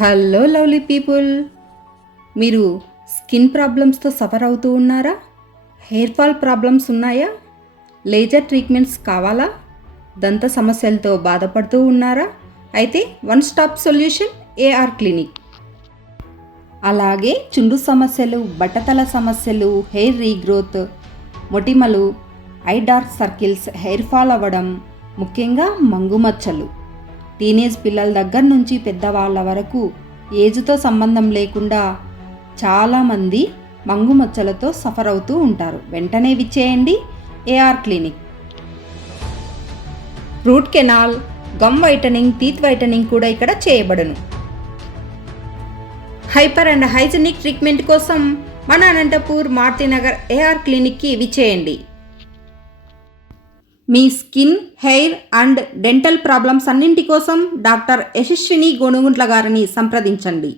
Hello lovely people, మీరు skin ప్రాబ్లమ్స్తో suffer అవుతూ ఉన్నారా? హెయిర్ ఫాల్ ప్రాబ్లమ్స్ ఉన్నాయా? లేజర్ ట్రీట్మెంట్స్ కావాలా? దంత సమస్యలతో బాధపడుతూ ఉన్నారా? అయితే one stop solution AR clinic. అలాగే చుండ్రు సమస్యలు, బట్టతల సమస్యలు, హెయిర్ రీగ్రోత్, మొటిమలు, eye dark circles, hair fall అవ్వడం, ముఖ్యంగా మంగుమచ్చలు, టీనేజ్ పిల్లల దగ్గర నుంచి పెద్దవాళ్ళ వరకు ఏజ్తో సంబంధం లేకుండా చాలామంది మంగుమచ్చలతో సఫర్ అవుతూ ఉంటారు. వెంటనే విచ్చేయండి AR clinic. Root canal, gum whitening, teeth whitening కూడా ఇక్కడ చేయబడును. హైపర్ అండ్ హైజెనిక్ ట్రీట్మెంట్ కోసం మన అనంతపూర్ మారుతినగర్ ఏఆర్ క్లినిక్కి విచ్చేయండి. మీ skin, hair and dental problems అన్నింటి కోసం డాక్టర్ యశస్విని గోనుగుంట్ల గారిని సంప్రదించండి.